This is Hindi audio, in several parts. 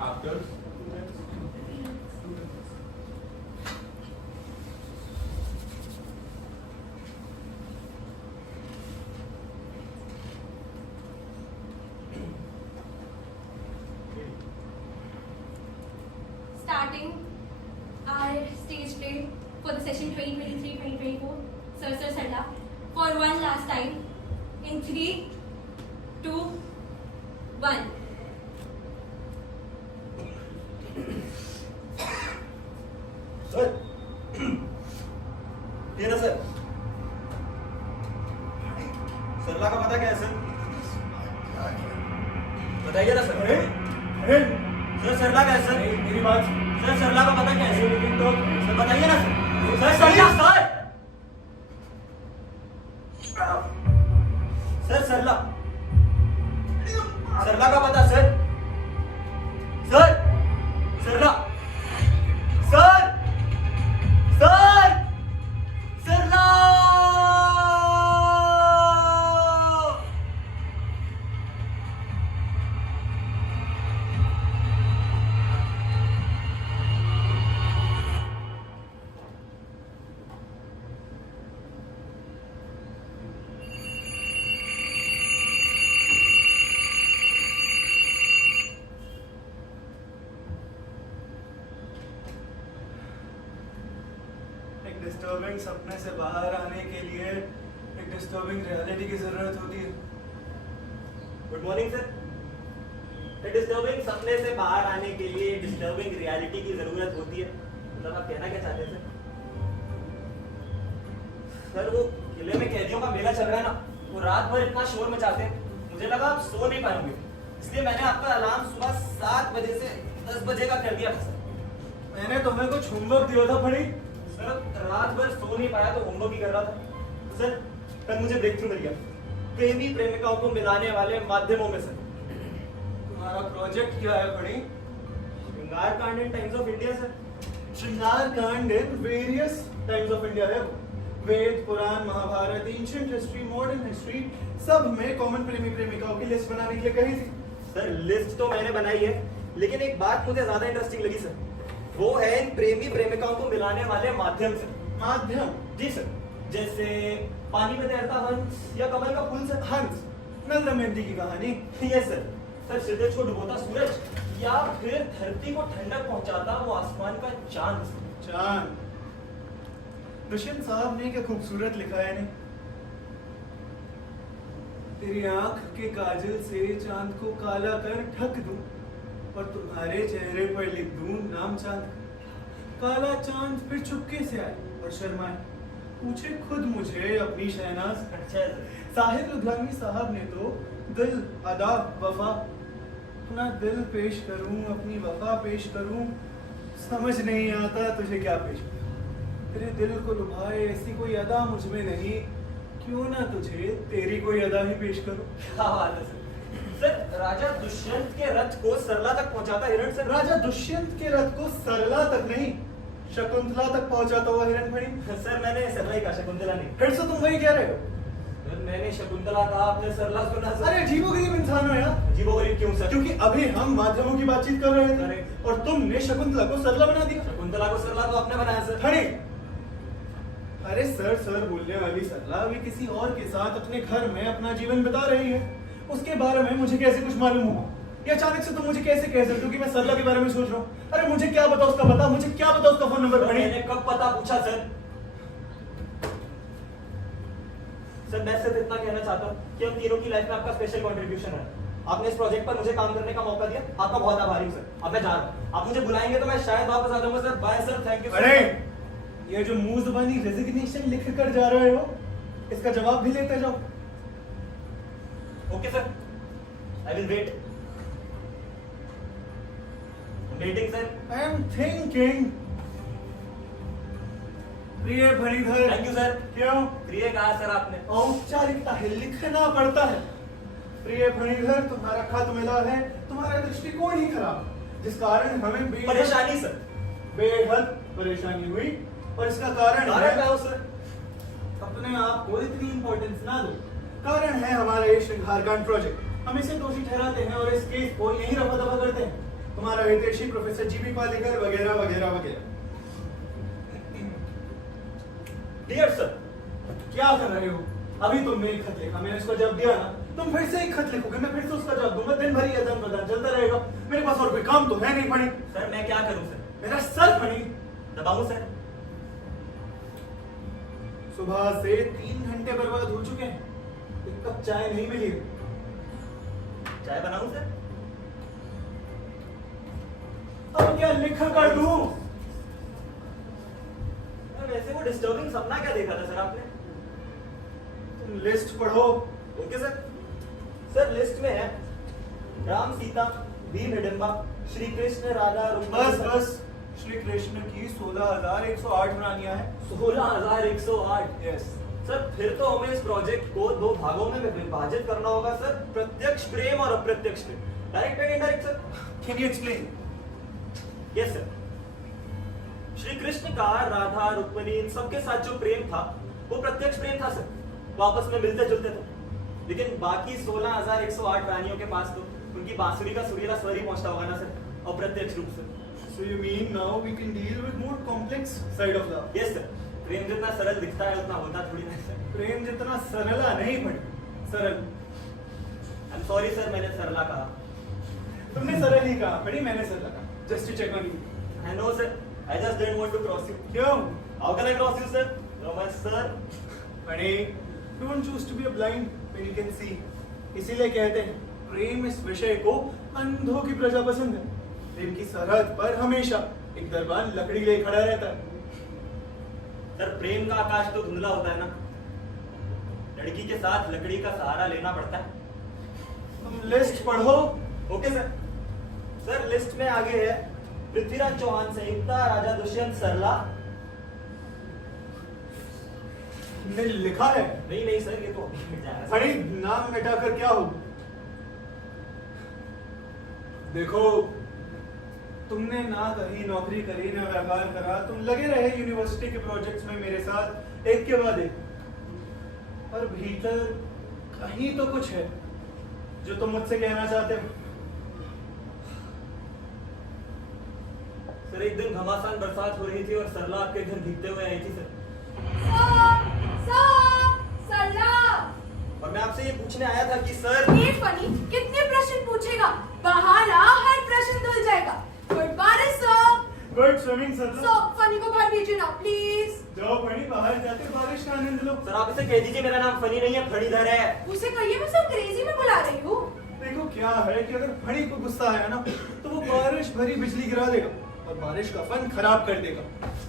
After starting our stage play for the session 2023-2024, Sir Sarla, for one last time in 3, 2, 1. Sir ये ना सर सरला का पता क्या है सर बताइए ना सर अरे सर सरला क्या है सर मेरी बात सर सरला का पता क्या है लेकिन तो सर बताइए ना सर सरला सर सरला सरला का पता सर सर सरला सर सर सरला एक डिस्टर्बिंग सपने से बाहर आने के लिए एक डिस्टर्बिंग रियलिटी की जरूरत होती है। गुड मॉर्निंग सर डिस्टर्बिंग सपने से बाहर आने के लिए डिस्टर्बिंग रियलिटी की जरूरत होती है मतलब आप कहना क्या चाहते हैं सर वो किले में कैदियों का मेला चल रहा है ना वो रात भर इतना शोर मचाते हैं मुझे लगा आप सो नहीं पाएंगे इसलिए मैंने आपका अलार्म सुबह 7 बजे से 10 बजे का कर दिया था सर मैंने तुम्हें कुछ होमवर्क दिया था पढ़ी सर रात भर सो नहीं पाया तो होमवर्क ही कर रहा था सर कल मुझे ब्रेक थ्रू मिल गया प्रेमी प्रेमिकाओं को मिलाने वाले माध्यमों में सर तुम्हारा प्रोजेक्ट क्या है पढ़ी? Shringar Kand in times of India sir Shringar Kand in various times of India है। Veda, Purana, Mahabharata, ancient history, modern history सब में कॉमन प्रेमी प्रेमिकाओं की लिस्ट बनाने के लिए कही थी। सर लिस्ट तो मैंने बनाई है लेकिन एक बात मुझे ज्यादा इंटरेस्टिंग लगी सर वो है इन प्रेमी प्रेमिकाओं को मिलाने वाले माध्यम सर माध्यम जी सर जैसे पानी में तैरता हंस या कमल का फूल सर हंस, नल दमयंती की कहानी। यस सर सर क्षितिज को डुबोता सूरज या फिर धरती को ठंडक पहुंचाता वो आसमान का चांद सर। चांद, दुष्यंत साहब ने क्या खूबसूरत लिखा है नहीं? तेरी आंख के काजल से चांद को काला कर ढक दूं और तुम्हारे चेहरे पर लिख दूं नाम चांद का। काला चांद फिर चुपके से आए और शर्माए, पूछे खुद मुझे अपनी शहनाज। अच्छा सर साहिर लुधियानवी साहब ने तो दिल, अदा, वफा, अपना दिल पेश करूं अपनी वफा पेश करूं समझ नहीं आता तुझे क्या पेश करूं। तेरे दिल को लुभाए ऐसी कोई अदा मुझ में नहीं, क्यों ना तुझे तेरी कोई अदा ही पेश करूं। क्या बात है सर राजा दुष्यंत के रथ को सरला तक पहुंचाता हिरण सर। राजा दुष्यंत के रथ को सरला तक नहीं शकुंतला तक पहुंचाता हुआ हिरण फणी। सर मैंने सरला ही कहा शकुंतला नहीं। फिर से तुम वही कह रहे हो? सर मैंने शकुंतला कहा आपने सरला सुना सर। अरे अजीबोगरीब इंसान हो यार। अजीबोगरीब क्यों सर? क्योंकि अभी हम माध्यमों की बातचीत कर रहे थे अरे। और तुमने शकुंतला को सरला बना दिया। शकुंतला को सरला तो आपने बनाया सर। खड़ी। अरे सर बोलने वाली सरला अभी किसी और के साथ अपने घर में अपना जीवन बिता रही है, उसके बारे में मुझे कैसे कुछ मालूम हुआ? या अचानक से तुम मुझे कैसे कह सकते हो कि मैं सरला के बारे में सोच रहा हूँ? अरे मुझे क्या पता उसका पता, मुझे क्या पता उसका फोन नंबर? खड़ी। मैंने कब पता पूछा सर? सर मैं सिर्फ इतना कहना चाहता हूँ कि हम तीनों की लाइफ में आपका स्पेशल कंट्रीब्यूशन है। आपने इस प्रोजेक्ट पर मुझे काम करने का मौका दिया, आपका बहुत आभारी हूँ सर। अब मैं जा रहा हूँ, आप मुझे बुलाएंगे तो मैं शायद वापस आ जाऊंगा sir. Bye sir, thank you. अरे ये जो मुंह जुबानी रेजिग्नेशन लिख कर जा रहे हो, इसका जवाब भी लेते जाओ। Okay sir, I will wait. Waiting sir. I am thinking. प्रिय फणीधर। Thank you sir. क्यों? प्रिय कहा सर आपने? औपचारिकता है, लिखना पड़ता है। प्रिय फणीधर, तुम्हारा खत मिला है, तुम्हारा दृष्टिकोण ही खराब, जिस कारण हमें परेशानी सर, बेहद परेशानी हुई और इसका कारण है सर। अपने आप को इतनी इंपॉर्टेंस ना दो। कारण है हमारा ये श्रृंगार कांड प्रोजेक्ट। हम इसे दोषी ठहराते हैं और इस केस को यहीं रफा दफा करते हैं। हमारा हितैषी प्रोफेसर जीबी पालेकर वगैरह वगैरह वगैरह। डियर सर, क्या कर रहे हो? अभी तुमने एक खत लिखा, मैंने उसका जवाब दिया ना, तुम फिर से एक खत लिखोगे, मैं फिर से उसका जवाब दूंगा, दिन भर ही आदान प्रदान चलता रहेगा। मेरे पास और कोई काम तो है नहीं फणी। सर मैं क्या करूं सर? मेरा सर फणी। दबाऊं सर? सुबह से 3 घंटे बर्बाद हो चुके हैं, एक कप चाय नहीं मिली। चाय बनाऊं सर? अब क्या लिख कर दूं? वैसे वो डिस्टर्बिंग सपना क्या देखा था सर आपने? तुम लिस्ट पढ़ो। Okay sir. सर लिस्ट में है राम सीता भीम हिडिंबा श्री कृष्ण राधा बस बस, श्री कृष्ण की 16,108 रानियां हैं। 16,108। यस। सर फिर तो हमें इस प्रोजेक्ट को 2 भागों में विभाजित करना होगा सर, प्रत्यक्ष प्रेम और अप्रत्यक्ष प्रेम, direct and indirect sir. Can you explain? Yes sir. Shri Krishna का राधा रुक्मिणी इन सबके साथ जो प्रेम था वो प्रत्यक्ष प्रेम था सर, वो आपस में मिलते जुलते थे। लेकिन बाकी 16,108 रानियों के पास तो उनकी बांसुरी का सुरीला स्वर ही पहुंचता होगा ना सर, अप्रत्यक्ष रूप से। So you mean now we can deal with more complex side of love? Yes sir. प्रेम जितना सरल दिखता है उतना होता थोड़ी ना सर। प्रेम जितना सरला नहीं पड़ी, सरल। आई एम सॉरी सर, मैंने सरला कहा। तुमने सरल ही कहा पड़ी, मैंने सरला कहा। Just to check on you. I know sir, I just didn't want to cross you. क्यों? How can I cross you sir? No my sir. पड़ी, don't choose to be a blind when you can see. इसीलिए कहते हैं प्रेम इस विषय को अंधों की प्रजा पसंद है। प्रेम की सरहद पर हमेशा एक दरबान लकड़ी ले खड़ा रहता है। सर प्रेम का आकाश तो धुंधला होता है ना, लड़की के साथ लकड़ी का सहारा लेना पड़ता है। तुम लिस्ट पढ़ो। Okay sir. सर लिस्ट में आगे है पृथ्वीराज चौहान संयुक्ता राजा दुष्यंत सरला। तुमने लिखा है? नहीं नहीं सर, ये तो अभी मिट जाएगा सर। पड़ी, नाम मिटाकर क्या हो? देखो, तुमने ना कहीं नौकरी करी ना व्यापार करा, तुम लगे रहे यूनिवर्सिटी के प्रोजेक्ट्स में मेरे साथ एक के बाद एक, और भीतर कहीं तो कुछ है जो तुम मुझसे कहना चाहते हो। सर एक दिन घमासान बरसात हो रही थी और सरला आपके घर भीगते हुए आई थी सर, सरला। और मैं आपसे ये पूछने आया था कि सर। ये फनी कितने प्रश्न पूछेगा? बाहर आ, हर प्रश्न धुल जाएगा। गुड बारिश sir. Good swimming sir. So funny को बाहर भेजिए ना प्लीज। जाओ फनी, बाहर जाके बारिश का आनंद लो। सर आप इसे कह दीजिए मेरा नाम फनी नहीं है, फणीधर है। उसे कहिए मैं सब अंग्रेजी में बुला रही हूँ। देखो क्या है कि अगर फणी को गुस्सा आया ना तो वो बारिश भरी बिजली गिरा देगा और बारिश का फन खराब कर देगा।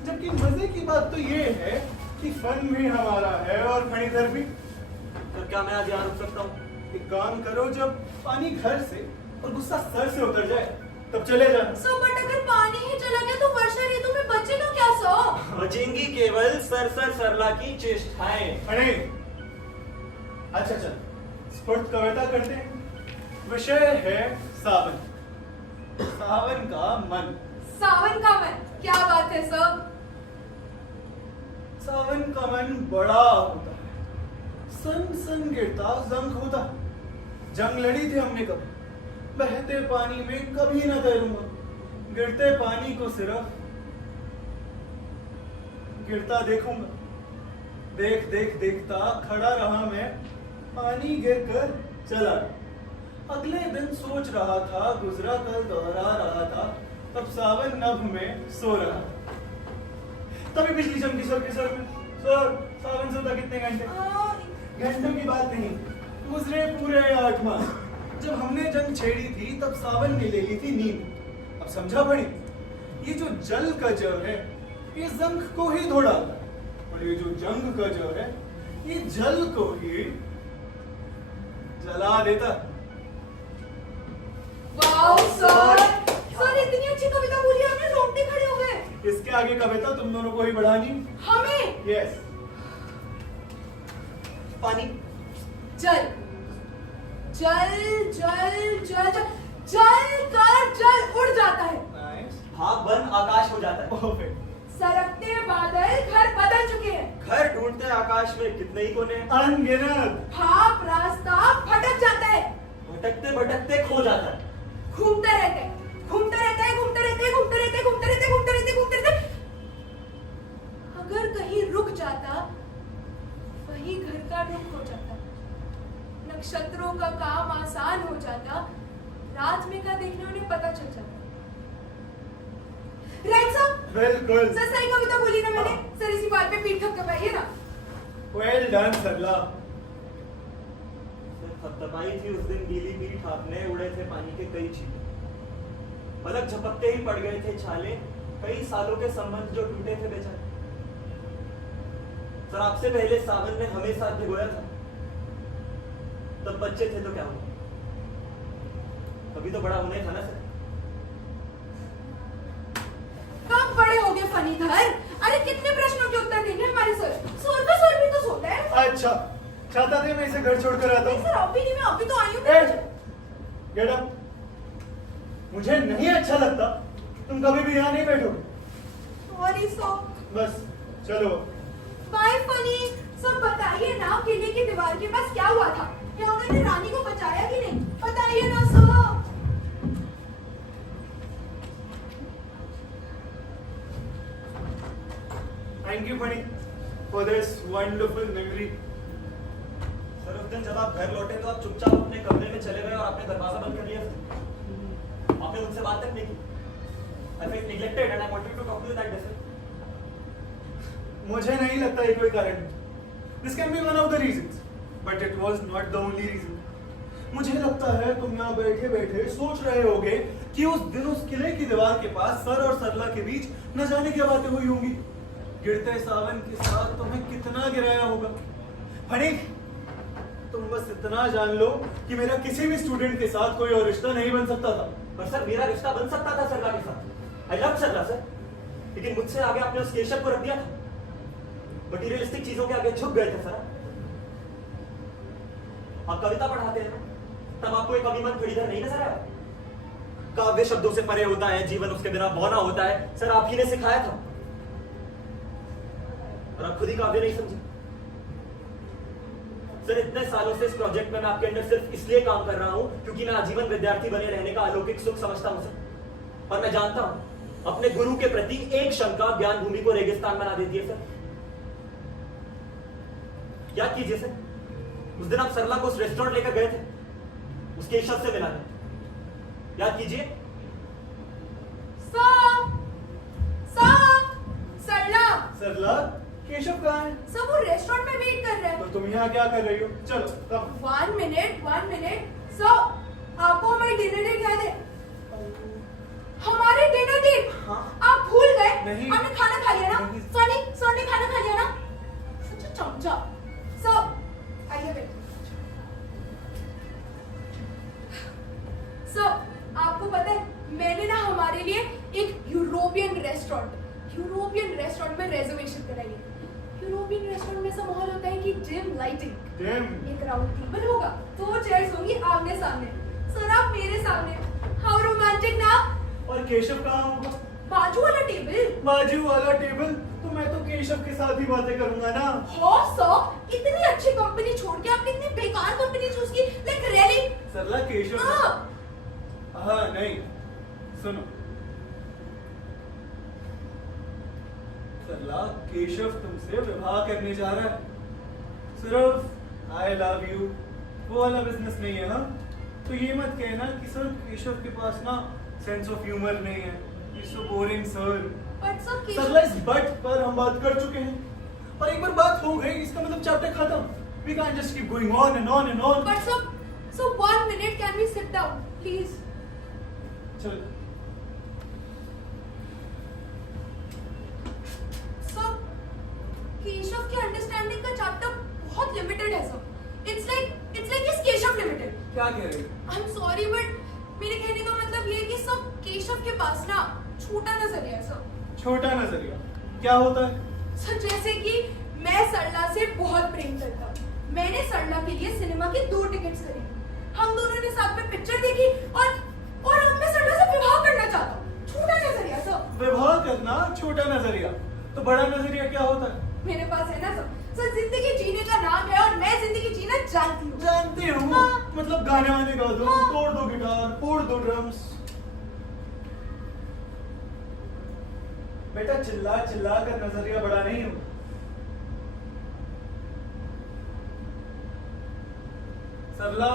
जबकि मजे की बात तो ये है कि फन भी हमारा है और फणीधर भी। सर क्या मैं आज यहाँ रुक सकता हूँ? एक काम करो, जब पानी घर से और गुस्सा सर से उतर जाए तब चले जाना। सो बट अगर पानी ही चला गया तो वर्षा ऋतु में बचेगा क्या सो? बचेंगी केवल सर सरला की चेष्टाएं। फणी, अच्छा चल स्फुट कविता करते हैं। विषय है सावन, सावन का मन। सावन का मन, क्या बात है सर? सावन का मन बड़ा होता है, सन सन गिरता जंग होता। जंग लड़ी थी हमने कभी, बहते पानी में कभी न तैरूंगा, गिरते पानी को सिर्फ गिरता देखूंगा। देख देख देखता खड़ा रहा मैं, पानी गिर कर चला। अगले दिन सोच रहा था, गुजरा कल दोहरा रहा था, तब सावन नभ में सो रहा था। तभी बिजली चमकी सर के सर में। सर सावन सोता कितने घंटे? घंटों की बात नहीं, गुजरे पूरे 8 माह। जब हमने जंग छेड़ी थी तब सावन ने ले ली थी नींद। अब समझा पड़ी, ये जो जल का जल है ये जंग को ही धो डालता है, और ये जो जंग का जल है ये जल को ही जला देता। वाओ सर, सर इतनी अच्छी कविता बोली आपने, रोंगटे खड़े हो गए। इसके आगे कविता तुम दोनों को ही बढ़ानी। हमें? यस। पानी, जल जल जल जल जल जल कर जल उड़ जाता है। नाइस। भाप बन आकाश हो जाता है। परफेक्ट। सरकते बादल घर बदल चुके हैं। घर ढूंढते आकाश में कितने ही कोने, अनगिनत। भाप रास्ता भटक जाता है, भटकते भटकते खो जाता है। घूमते रहते बिल्कुल। सर सही कविता बोली ना मैंने। सर इसी बात पे पीठ थपथपाइए ना। वेल डन सरला। थपथपाई थी उस दिन गीली पीठ आपने, उड़े थे पानी के कई छींटे, पलक झपकते ही पड़ गए थे छाले, कई सालों के संबंध जो टूटे थे बेचारे। सर आपसे पहले सावन ने हमें साथ भिगोया था, तब बच्चे थे तो क्या हुआ, कभी तो बड़ा होना ही था ना सर। कब बड़े हो गए फनीधर? अरे कितने प्रश्नों के उत्तर देंगे हमारे सर? सोर का सोर भी तो सोता है। अच्छा, चाहता थे मैं इसे घर छोड़कर आता नहीं हूँ। सर अभी नहीं, मैं अभी तो आई हूँ। Get up. मुझे नहीं अच्छा लगता, तुम कभी भी यहाँ नहीं बैठोगे। Sorry sir. बस चलो। बाय फनी। सब बताइए ना, किले की दीवार के पास क्या हुआ था? क्या उन्होंने रानी को बचाया कि नहीं? बताइए ना sir. Thank you funny for this wonderful memory. Sir उस दिन जब आप घर लौटे तो आप चुपचाप अपने कमरे में चले गए और आपने दरवाजा बंद कर लिया। आपने मुझसे बात तक नहीं की। I felt neglected and I wanted to talk to you that day, sir. मुझे नहीं लगता ये कोई कारण है। This can be one of the reasons, but it was not the only reason. मुझे लगता है तुम यहाँ बैठे बैठे सोच रहे होगे कि उस दिन उस किले की दीवार के पास सर और सरला के बीच न जाने क्या बातें हुई होंगी। गिरते सावन के साथ तुम्हें कितना गिराया होगा। फनी, तुम बस इतना जान लो कि मेरा किसी भी स्टूडेंट के साथ कोई और रिश्ता नहीं बन सकता था। पर सर मेरा रिश्ता बन सकता था सरला के साथ। आई लव सरला सर, लेकिन मुझसे आगे आपने उस केशव को रख दिया था। मटीरियलिस्टिक चीजों के आगे झुक गए थे सर। आप कविता पढ़ाते हैं ना, तब आपको एक अभिमन खड़ीधर नहीं नजर आया? काव्य शब्दों से परे होता है, जीवन उसके बिना बौना होता है। सर आप ही ने सिखाया था, और आप खुद ही काव्य नहीं समझे। सर इतने सालों से इस प्रोजेक्ट में मैं आपके अंदर सिर्फ इसलिए काम कर रहा हूं क्योंकि मैं आजीवन विद्यार्थी बने रहने का अलौकिक सुख समझता हूं सर। और मैं जानता हूं अपने गुरु के प्रति एक शंका ज्ञान भूमि को रेगिस्तान बना देती है सर। याद कीजिए सर, उस दिन आप सरला को उस रेस्टोरेंट लेकर गए थे, उस केशव से मिलाने। याद कीजिए। सरला। सरला, केशव कहाँ है? सब वो रेस्टोरेंट में वेट कर रहे तो हैं। तुम यहाँ क्या कर रही हो? चलो तब। 1 मिनट। सर आपको हमारी डिनर डेट याद है? हमारे डिनर डेट? हाँ। आप भूल गए? नहीं। आपने खाना खा लिया ना? नहीं। फनी, सर ने खाना खा लिया ना? सच चमचा। सर आइए बैठिए। सर आपको पता है मैंने ना हमारे लिए एक यूरोपियन रेस्टोरेंट में रिजर्वेशन कराई है। यूरोपियन रेस्टोरेंट में ऐसा माहौल होता है कि डिम लाइटिंग, डिम। एक राउंड टेबल होगा, 2 चेयर्स होंगी आमने सामने, सर आप मेरे सामने। हाउ रोमांटिक ना। और केशव कहाँ होगा? बाजू वाला टेबल। बाजू वाला टेबल? तो मैं तो केशव के साथ ही बातें करूंगा ना। हाँ सर, इतनी अच्छी कंपनी छोड़ के आपने इतनी बेकार कंपनी चूज की, लाइक रियली। सरला, केशव। हाँ नहीं, सुनो सरला, केशव तुमसे विवाह करने जा रहा है। सिर्फ आई लव यू वो वाला बिजनेस नहीं है। हाँ, तो ये मत कहना कि सर केशव के पास ना सेंस ऑफ ह्यूमर नहीं है, it's so boring sir. But sir Keshav. Sarla, इस बट पर हम बात कर चुके हैं और एक बार बात हो गई इसका मतलब चैप्टर खत्म। We can't just keep going on and on and on. But sir 1 minute, can we sit down please? चल। सर केशव की अंडरस्टैंडिंग का चैप्टर बहुत लिमिटेड है सर। इट्स लाइक इस केशव लिमिटेड। क्या कह रही हो? आई एम सॉरी बट मेरे कहने का मतलब ये है कि सब केशव के पास ना छोटा नजरिया है सर। छोटा नजरिया क्या होता है? सर जैसे कि मैं सरला से बहुत प्रेम करता हूँ, मैंने सरला के लिए सिनेमा की 2 टिकट्स खरीदी, हम दोनों ने साथ में पिक्चर देखी और अब मैं सरला से विवाह करना चाहता हूँ। छोटा नजरिया सर। विवाह करना छोटा नजरिया, तो बड़ा नजरिया क्या होता है? मेरे पास है ना सर जिंदगी जीने का नाम है और मैं जिंदगी जीना जानती हूँ। जानती हूँ। हाँ। मतलब गाने वाने गा दो, हाँ। तोड़ दो गिटार, फोड़ दो ड्रम्स। बेटा चिल्ला चिल्ला कर नजरिया बड़ा नहीं हो। सरला,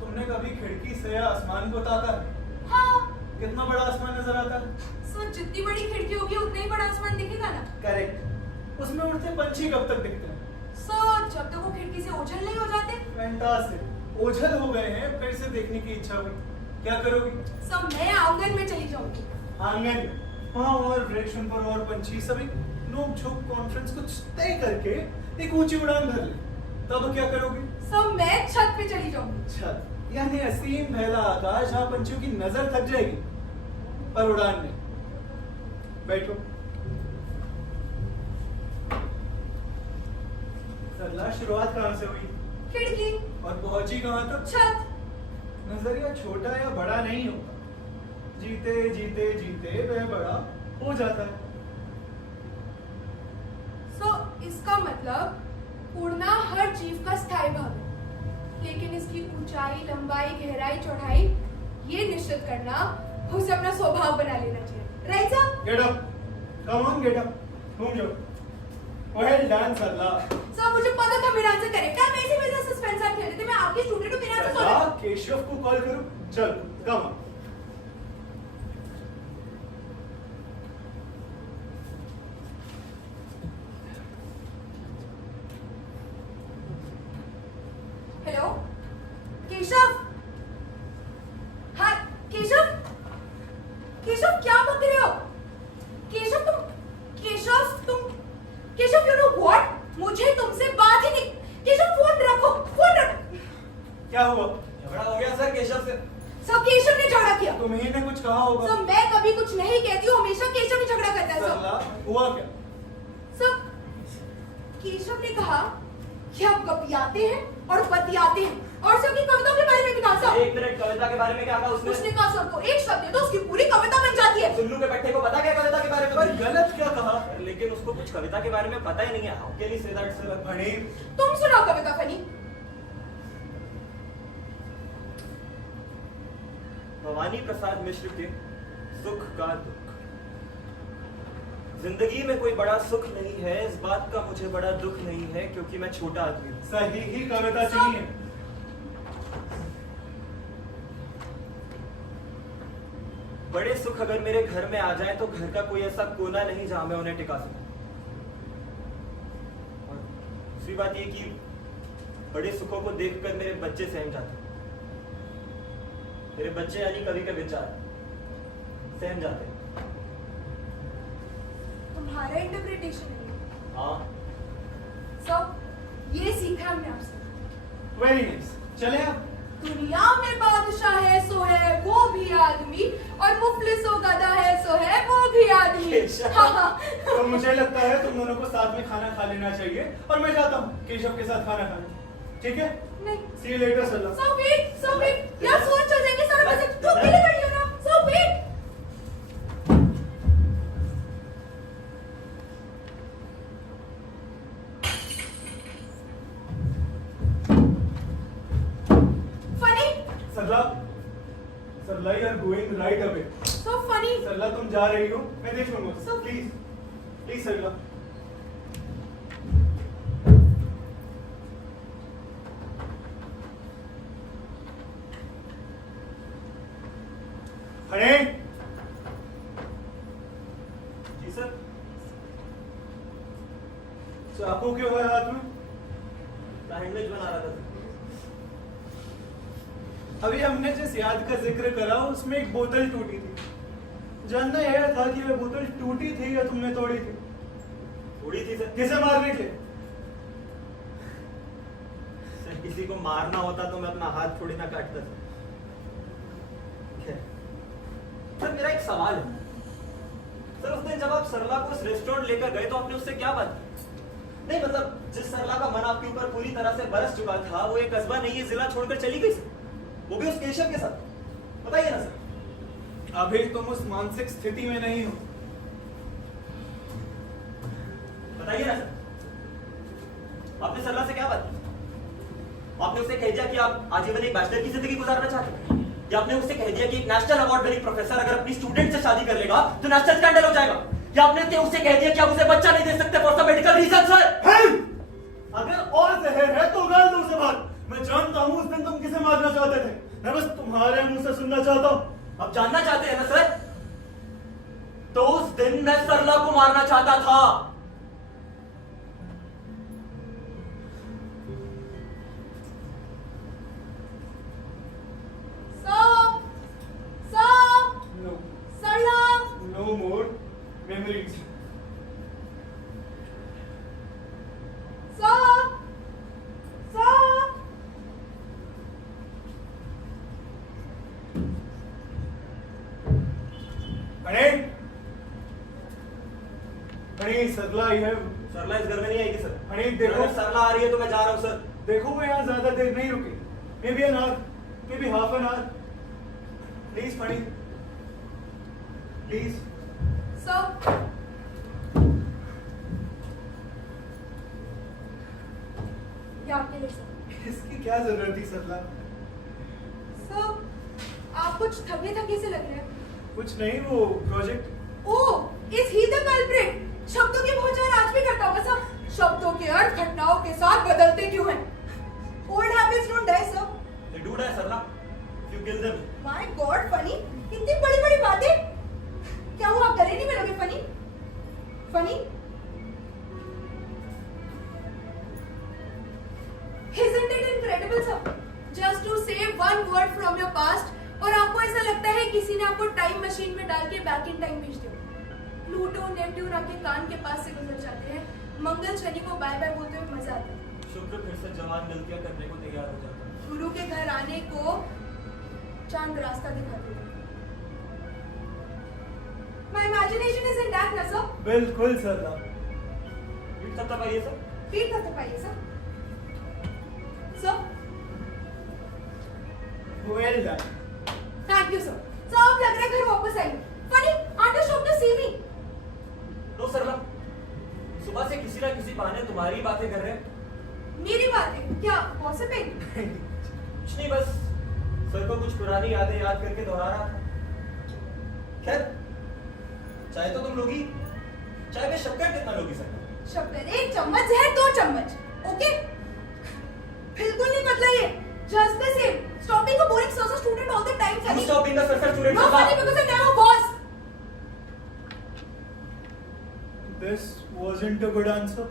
तुमने कभी खिड़की से आसमान को ताका है? हाँ कितना बड़ा आसमान नजर आता है? सर जितनी बड़ी खिड़की होगी उतना ही बड़ा आसमान दिखेगा ना। करेक्ट। उसमें उड़ते पंछी कब तक दिखते हैं? सर जब तक वो खिड़की से ओझल नहीं हो जाते। फैंटास्टिक। ओझल हो गए हैं, फिर से देखने की इच्छा हुई, क्या करोगी? सर मैं आंगन में चली जाऊंगी। आंगन में? वहाँ और वृक्ष, उन पर और पंछी, सभी नोक झोंक कॉन्फ्रेंस कुछ तय करके एक ऊंची उड़ान भर ले, तब क्या करोगी? सर मैं छत पे चली जाऊंगी। छत यानी असीम फैला आकाश, जहाँ पंछियों की नजर थक जाएगी, पर उड़ान में। बैठो। सरला, शुरुआत कहाँ से हुई? खिड़की। और पहुंची कहाँ तक? छत। नजरिया छोटा या बड़ा नहीं होता, जीते जीते जीते वह बड़ा हो जाता है। सो इसका मतलब उड़ना हर जीव का स्थायी भाग है, लेकिन इसकी ऊंचाई, लंबाई, गहराई, चौड़ाई ये निश्चित करना उसे अपना स्वभाव बना लेना चाहिए। Right sir? Get up, come on, get up, घूम जाओ। वेल डन सरला। सर मुझे पता था मेरा आंसर करेक्ट है। मैं इसी वजह से सस्पेंस खेल रहे थे। मैं आपकी स्टूडेंट हूं, मेरा आंसर सरला, सॉल्व। केशव को कॉल करूं? चल, कम ऑन। हेलो केशव। हाँ केशव। केशव क्या बक रहे हो? केशव तुम केशव यू नो व्हाट? मुझे तुमसे बात ही नहीं। केशव फोन रखो, फोन रखो। क्या हुआ? झगड़ा हो गया सर केशव से। सब केशव ने झगड़ा किया। तुम्ही ने कुछ कहा होगा? सब मैं कभी कुछ नहीं कहती हूँ, हमेशा केशव ही झगड़ा करता है। सरला, सब हुआ क्या? सब केशव ने कहा कि आप गपियाते हैं और बतियाते हैं, और सबकी कविताओं के बारे में भी कहा। सब एक मिनट, कविता के बारे में क्या कहा उसने? उसने कहा सबको एक शब्द दे दो उसकी पूरी कविता बन जाती है। सुल्लू के पट्टे को पता क्या कविता के बारे में? पर गलत क्या कहा? लेकिन उसको कुछ कविता के बारे में पता ही नहीं है। How can he say that sir? Funny, तुम सुनाओ कविता फनी। भवानी प्रसाद मिश्र के सुख का दुख। जिंदगी में कोई बड़ा सुख नहीं है, इस बात का मुझे बड़ा दुख नहीं है, क्योंकि मैं छोटा आदमी हूं। सही ही कविता चुनी है। बड़े सुख अगर मेरे घर में आ जाए तो घर का कोई ऐसा कोना नहीं जहां मैं उन्हें टिका सकूं। और दूसरी बात ये कि बड़े सुखों को देखकर मेरे बच्चे सहम जाते हैं। मेरे बच्चे यानी कवि के विचार सहम जाते हैं। तुम्हारा इंटरप्रिटेशन है। हाँ, सब ये सीखा हमने आपसे। Very nice. चले अब। दुनिया में बादशाह है सो है वो भी आदमी, और मुफलिस हो गधा है सो है वो भी आदमी। केशव। हाँ। तो मुझे लगता है तुम दोनों को साथ में खाना खा लेना चाहिए, और मैं जाता हूँ केशव के साथ खाना खाने। ठीक है? नहीं। See you later, Sarla. So wait, यार सोच चल जाएंगे सारा बस तू अकेले कर लियो ना। So wait। Funny, Sarla, Sarla, you are going right away. so funny। सरला, तुम जा रही हो, मैं देख लूंगा। So- प्लीज, प्लीज सरला। अरे जी सर। चाकू क्यों है हाथ में? सैंडविच बना रहा था सर। अभी हमने जिस याद का जिक्र करा उसमें एक बोतल टूटी थी। जानना यह था कि वह बोतल टूटी थी या तुमने तोड़ी थी। उड़ी थी सर। किसे मार रहे थे? सर किसी को मारना होता तो मैं अपना हाथ थोड़ी ना काटता सर। सर मेरा एक सवाल है सर, उस दिन जब आप सरला को उस रेस्टोरेंट लेकर गए तो आपने उससे क्या बात की? नहीं मतलब जिस सरला का मन आपके ऊपर पूरी तरह से बरस चुका था, वो एक कस्बा नहीं, ये जिला छोड़कर चली गई सर, वो भी उस केशव के साथ। बताइए ना सर। अभी तुम उस मानसिक स्थिति में नहीं हो। बताइए ना सर, आपने सरला से क्या बात की? आपने उसे कह दिया कि आप आजीवन एक बैचलर की जिंदगी गुजारना चाहते हैं, या आपने उससे कह दिया कि एक नेशनल अवार्ड विनिंग प्रोफेसर अगर अपनी स्टूडेंट से शादी कर लेगा तो नेशनल स्कैंडल हो जाएगा, या आपने उससे कह दिया कि आप उसे बच्चा नहीं दे सकते for some medical reason sir? अगर और जहर है तो उगाल दो उसे बाहर। मैं जानता हूँ उस दिन तुम किसे मारना चाहते थे, मैं बस तुम्हारे मुंह से सुनना चाहता हूँ। अब जानना चाहते हैं ना सर? तो उस दिन मैं सरला को मारना चाहता था। No, सरला no more memories. हनी सरला आई है। सरला इस घर में नहीं आएगी सर। हनी देखो, अगर सरला आ रही है तो मैं जा रहा हूँ सर। देखो मैं यहाँ ज्यादा देर नहीं रुकी। May be an hour, may be half an hour. Please Honey, please. इसकी क्या जरूरत थी सरला? आप कुछ थके थके से लग रहे हैं। कुछ नहीं, वो project. Oh, is he the culprit? शब्दों की पहचान आज भी करता होगा सब। शब्दों के अर्थ घटनाओं के साथ बदलते क्यों हैं? Old habits don't die sir. They do die Sarla. You kill them। My god Phani, इतनी बड़ी बड़ी बातें। क्या हुआ, आप गले नहीं मिलोगे funny? Funny? Isn't it incredible sir? Just to say one word from your past और आपको ऐसा लगता है किसी ने आपको टाइम मशीन में डाल के बैक इन टाइम भेज दिया। प्लूटो नेपट्यून आपके कान के पास से गुजर जाते हैं। मंगल शनि को बाय बाय बोलते हुए मजा आता है। शुक्र फिर से जवान गलतियां करने को तैयार हो जाता है। गुरु के घर आने को चांद रास्ता दिखाते हैं। My imagination is intact ना सर? बिल्कुल सरला। पीठ थपथपाइए सर। पीठ थपथपाइए sir. Sir well done. Thank you sir. Sir आप लग रहा है घर वापस आइए। Funny, aren't you shocked to see me? No Sarla, सुबह से किसी ना किसी बहाने तुम्हारी बातें कर रहे हैं। मेरी बात है क्या पॉसिबल? कुछ नहीं, बस सर को कुछ पुरानी यादें याद करके दोहरा रहा था। खैर, चाय तो तुम लोगी, चाय में शक्कर कितना लोगी सर? शक्कर 1 चम्मच, जहर 2 चम्मच। ओके, बिल्कुल नहीं बदला ये। Just the same. Stop being a boring social student all the time, You Sunny. stop being a surfer student. No, Sarla. Sunny, because I never was. This wasn't a good answer.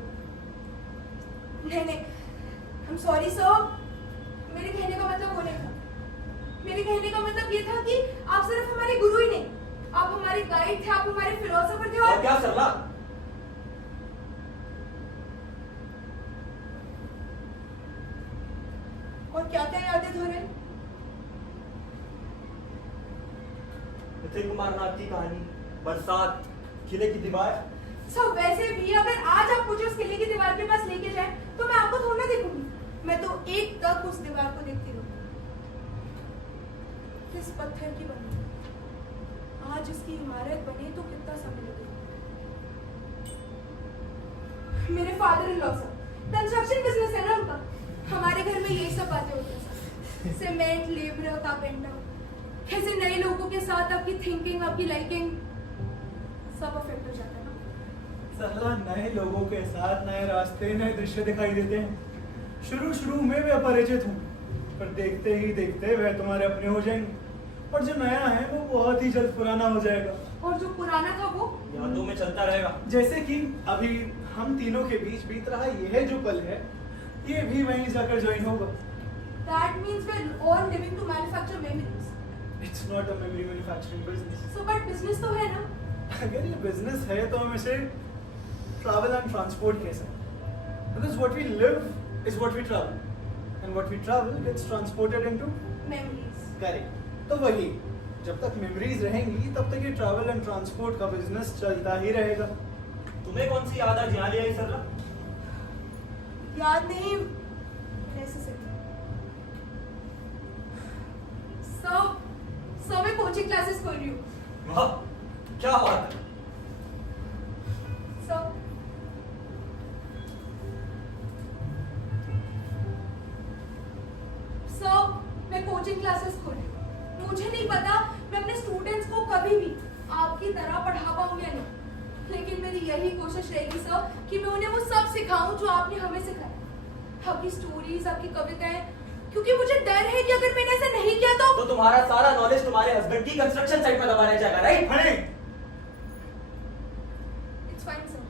नहीं, I'm sorry sir. मेरे कहने का मतलब वो नहीं था। मेरे कहने का मतलब ये था कि आप सिर्फ हमारे गुरु ही नहीं, आप हमारे गाइड थे, आप हमारे फिलोसोफर थे और क्या सरला? और क्या क्या यादें धोरे? नितिन कुमार नाथ की कहानी, बरसात, किले की दीवार। सर वैसे भी अगर आज आप मुझे उस किले की दीवार के पास लेके जाए तो मैं आपको थोड़ा ना देखूंगी। मैं तो एक तक उस दीवार को देखती रहूंगी। किस पत्थर की बनी, आज इसकी इमारत बने तो कितना समय लगेगा। मेरे father in law sir, construction business है ना उनका। हमारे घर में यही सब बातें होती हैं सर। Cement, labour, carpenter. कैसे नए लोगों के साथ आपकी थिंकिंग, आपकी लाइकिंग सब अफेक्ट हो जाता है ना। सरला, नए लोगों के साथ नए रास्ते, नए दृश्य दिखाई देते हैं। शुरू में मैं अपरिचित हूँ, पर देखते ही देखते वह तुम्हारे अपने हो जाएंगे, और जो नया है वो बहुत ही जल्द पुराना हो जाएगा। और जो पुराना था वो यादों में चलता रहेगा। जैसे कि अभी हम तीनों के बीच बीत रहा यह जो पल है, ये भी वहीं जाकर ज्वाइन होगा। that means we're all living to manufacture memories. It's not a memory manufacturing business. So but business तो है ना। अगर ये बिजनेस है तो हम इसे ट्रैवल एंड ट्रांसपोर्ट कह सकते हैं। Because what we live is what we travel, and what we travel gets transported into Memories. correct. तो वही, जब तक मेमोरीज रहेंगी तब तक ये ट्रैवल एंड ट्रांसपोर्ट का बिजनेस चलता ही रहेगा। तुम्हें कौन सी याद आज यहाँ ले आई सरला? याद नहीं, necessity. So मैं कोचिंग क्लासेस खोल रही हूँ। वाह, क्या बात है। So मैं कोचिंग क्लासेस खोल रही हूँ। मुझे नहीं पता मैं अपने स्टूडेंट्स को कभी भी आपकी तरह पढ़ा पाऊँ या नहीं, लेकिन मेरी यही कोशिश रहेगी सर कि मैं उन्हें वो सब सिखाऊं जो आपने हमें सिखाया। आपकी स्टोरीज, आपकी कविताएं, क्योंकि मुझे डर है कि अगर मैंने ऐसा नहीं किया तो तुम्हारा सारा नॉलेज तुम्हारे हस्बैंड की कंस्ट्रक्शन साइट में दबा रह जाएगा, right? Honey, it's fine sir,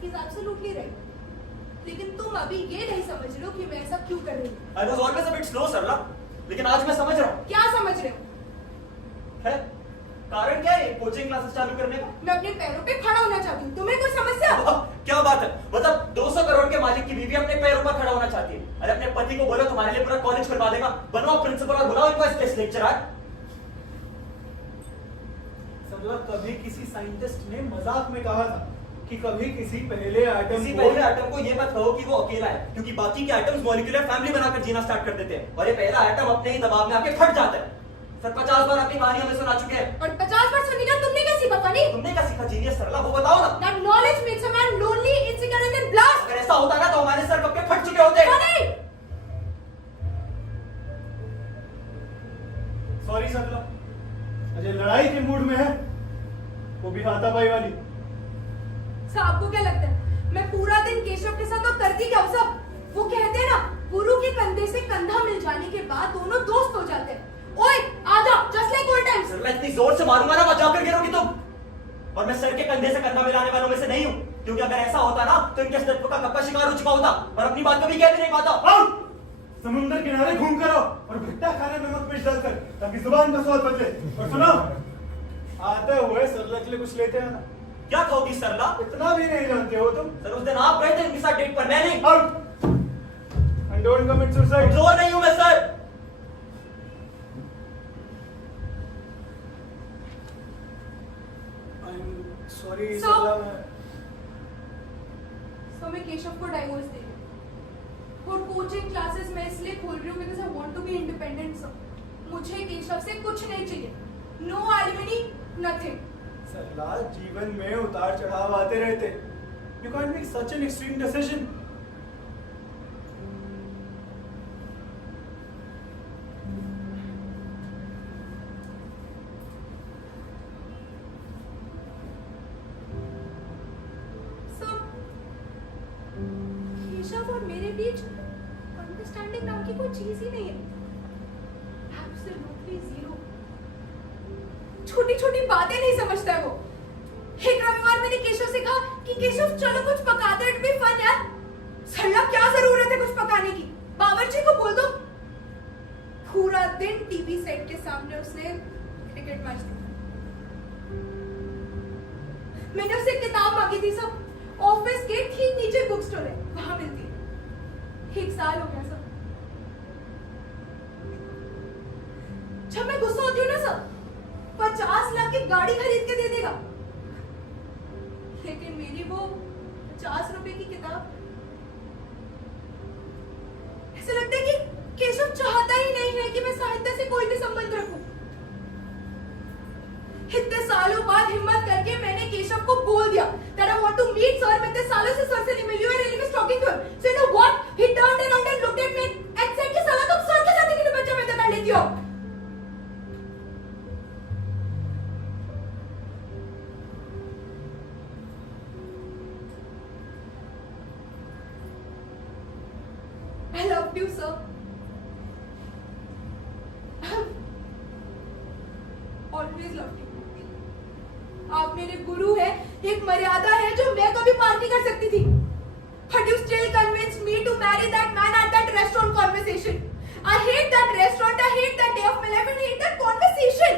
he is absolutely right. लेकिन तुम अभी ये नहीं समझ रहे हो कि मैं ऐसा क्यों कर रही हूँ। I was always a bit slow Sarla, लेकिन आज मैं समझ रहा हूँ। क्या समझ रहे हो? है कारण क्या है कोचिंग क्लासेस चालू करने का? मैं अपने पैरों पे खड़ा होना चाहती हूँ। तुम्हें कोई समस्या? वाह, क्या बात है। मतलब 200 करोड़ के मालिक की बीवी अपने पैरों पर खड़ा होना चाहती है। अरे अपने पति को बोलो तुम्हारे लिए पूरा कॉलेज खुलवा देगा, बनवाओ प्रिंसिपल और बुलाओ इनको गेस्ट लेक्चरर। सरला, कभी किसी साइंटिस्ट ने मजाक में कहा था कि कभी किसी पहले एटम को ये मत कहो कि वो अकेला है, क्योंकि बाकी के एटम्स मॉलिक्यूलर फैमिली बनाकर जीना स्टार्ट कर देते हैं और ये पहला एटम अपने ही दबाव में आके फट जाता है। सर 50 बार अपनी कहानी हमें सुना चुके हैं। और 50 बार सुनी ना, तुमने क्या सीखा फनी? तुमने क्या सीखा जीनियस सरला, वो बताओ ना। That knowledge makes a man lonely, insecure and then blast. अगर ऐसा होता ना तो हमारे सर कब के फट चुके होते। फनी! सॉरी सरला, अजय लड़ाई के मूड में है, वो भी हाथापाई वाली। सर आपको क्या लगता है मैं पूरा दिन केशव के साथ तो करती क्या हूँ सब? वो कहते हैं ना, गुरु के कंधे से कंधा मिल जाने के बाद दोनों दोस्त हो जाते हैं। ओए आजा, जस्ट लाइक ओल्ड टाइम्स। सरला इतनी जोर से मारूंगा ना बचा कर गिरोगी तुम। और मैं सर के कंधे से कंधा मिलाने वालों में से नहीं हूँ, क्योंकि अगर ऐसा होता ना तो इनके अस्तित्व का कब का शिकार हो चुका होता और अपनी बात कभी कह भी नहीं पाता। समुद्र किनारे घूम कर आओ और भुट्टा खाने में नमक मिर्च डालकर, ताकि जुबान का स्वाद बचे। और सुनो, आते हुए सरला के लिए कुछ लेते आना। क्या खाओगी सरला? इतना भी नहीं जानते हो तुम। सर उस दिन आप गए थे इनके साथ डेट पर, मैं नहीं। Out. I don't commit suicide. जोर नहीं हूं मैं सर। सॉरी So- सरला, मैं सो मैं केशव को डाइवोर्स दे रही हूँ और कोचिंग क्लासेस मैं इसलिए खोल रही हूँ because I want to be independent sir. मुझे केशव से कुछ नहीं चाहिए, नो एलिमनी, नथिंग। सरला, जीवन में उतार चढ़ाव आते रहते। You can't make such an extreme decision. So Keshav और मेरे बीच अंडरस्टैंडिंग नाम की कोई चीज ही नहीं है, एब्सोल्युटली जीरो। छोटी छोटी बातें नहीं समझता है वो। एक रविवार मैंने केशव से कहा कि केशव चलो कुछ पकाते हैं, इट बी फन यार। सरला क्या जरूरत है कुछ पकाने की, बावर्ची को बोल दो। पूरा दिन टीवी सेट के सामने उसने क्रिकेट मैच देखा। मैंने उससे किताब मांगी थी सब, ऑफिस के ठीक नीचे बुक स्टोर है, वहां मिलती है। 1 साल हो गया सब। जब मैं गुस्सा होती हूँ ना सब, 50 लाख की गाड़ी खरीद के दे देगा, लेकिन मेरी वो 50 रुपए की किताब, ऐसा लगता है कि केशव चाहता ही नहीं है कि मैं साहित्य से कोई भी संबंध रखूं। इतने सालों बाद हिम्मत करके मैंने केशव को बोल दिया that I want to meet sir। मैं इतने सालों से सर से नहीं मिली हूँ, I really miss talking to him। So you know what? He turned around and looked at me and said कि साला तुम सर के साथ ही बच्चा पैदा कर लेती हो। I loved you, sir. Always loved you. आप मेरे गुरु हैं, एक मर्यादा है जो मैं कभी पार नहीं कर सकती थी। But you still convinced me to marry that man at that restaurant conversation. I hate that restaurant, I hate that day of my life, and I hate that conversation.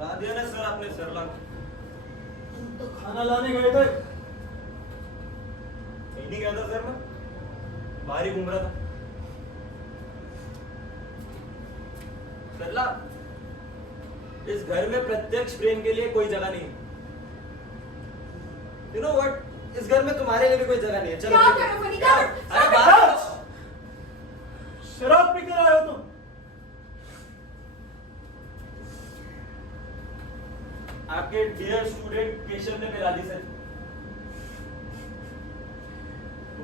ला दिया ना सर आपने सरला। तुम तो खाना लाने गए थे। कहीं नहीं गया था सर, मैं बाहर ही घूम रहा था। सरला, इस घर में प्रत्यक्ष प्रेम के लिए कोई जगह नहीं। You know what? इस घर में तुम्हारे लिए भी कोई जगह नहीं है। चलो क्या करो फनी, क्या करो? अरे बाहर शराब पीकर आए हो तुम। आपके डियर स्टूडेंट केशव ने मिला दी सर।